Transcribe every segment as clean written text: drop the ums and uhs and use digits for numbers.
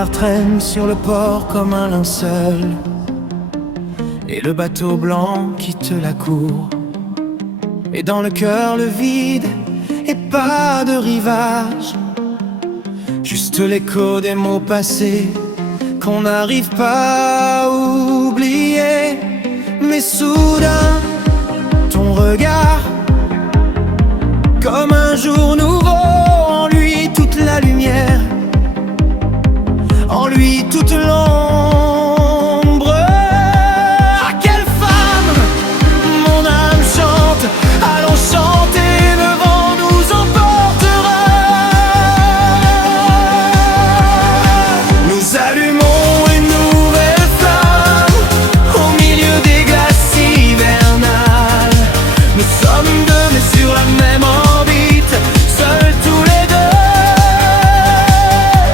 regard traîne sur le port comme un linceul, et le bateau blanc quitte la cour. Et dans le cœur le vide et pas de rivage, juste l'écho des mots passés qu'on n'arrive pas à oublier. Mais soudain, ton regard, comme un jour nouveau, en lui toute la lumière, en lui toute l'ombre. Ah, quelle femme, mon âme chante, allons chanter, le vent nous emportera. Nous allumons une nouvelle flamme au milieu des glaces hivernales. Nous sommes deux mais sur la même orbite, seuls tous les deux.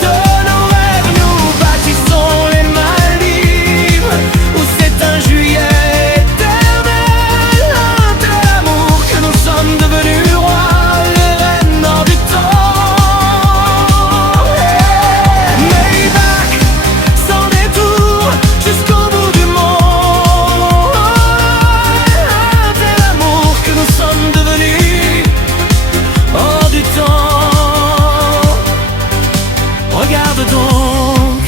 De nos rêves nous bâtissons les Maldives, où c'est un juillet éternel. Un tel amour que nous sommes devenus rois, les reines hors du temps. Maybach, sans détour, jusqu'au bout du monde. Un tel amour que nous sommes devenus hors du temps. Regarde donc,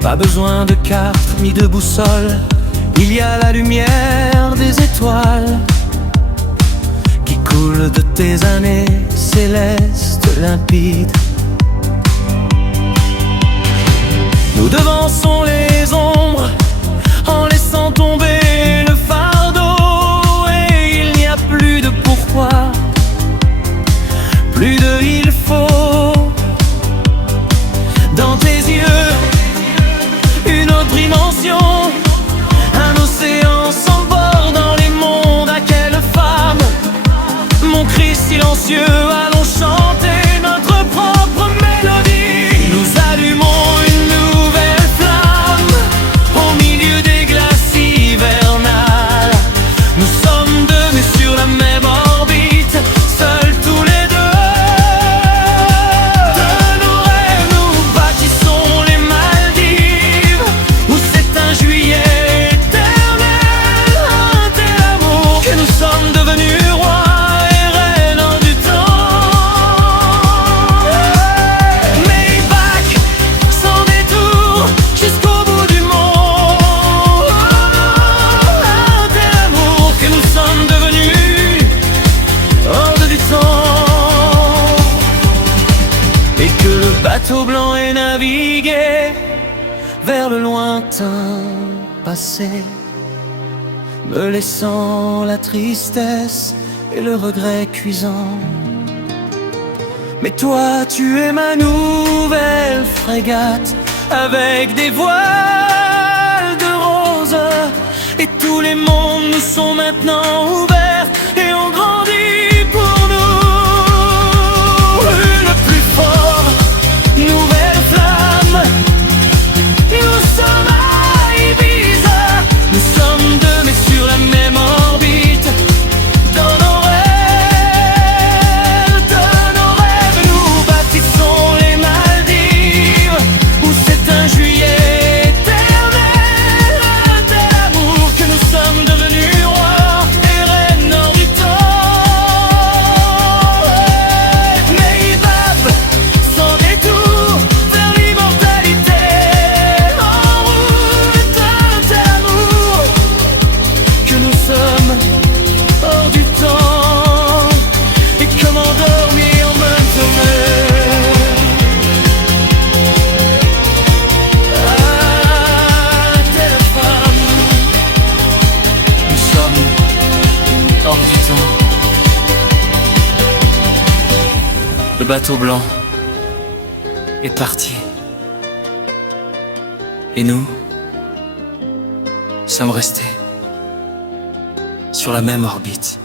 pas besoin de carte ni de boussole, il y a la lumière des étoiles qui coule de tes années célestes limpides. Nous devançons les ombres en laissant tomber le fardeau, et il n'y a plus de pourquoi, plus de il faut. Dans tes yeux, une autre dimension, un océan sans bord dans les mondes. À quelle femme, mon cri silencieux, allons chanter notre propre mélodie. Nous allumons une nouvelle flamme au milieu des glaces hivernales. Nous sommes deux mais sur la même orbite, seuls tous les deux. De nos rêves nous bâtissons les Maldives, où c'est un juillet éternel. Un tel amour que nous sommes devenus rois et reines hors du temps. Maybach, sans détour, jusqu'au bout du monde. Un tel amour que nous sommes devenus hors du temps. Et que le bateau blanc ait navigué vers le lointain passé, me laissant la tristesse et le regret cuisant. Mais toi tu es ma nouvelle frégate, avec des voiles de rose, et tous les mondes nous sont maintenant ouverts et ont grandi pour nous. Le plus fort, nouvelle flamme, nous sommes à Ibiza. Nous sommes deux mais sur la même orbite. Dans nos rêves, nous bâtissons les Maldives, où c'est un juillet éternel. Un tel amour que nous sommes devenus rois et reines hors du temps. Maybach, sans détour, vers l'immortalité. En route, un tel amour que nous sommes hors du temps. Et comment dormir maintenant? Ah, telle femme, nous sommes hors du temps. Le bateau blanc est parti, et nous sommes restés sur la même orbite.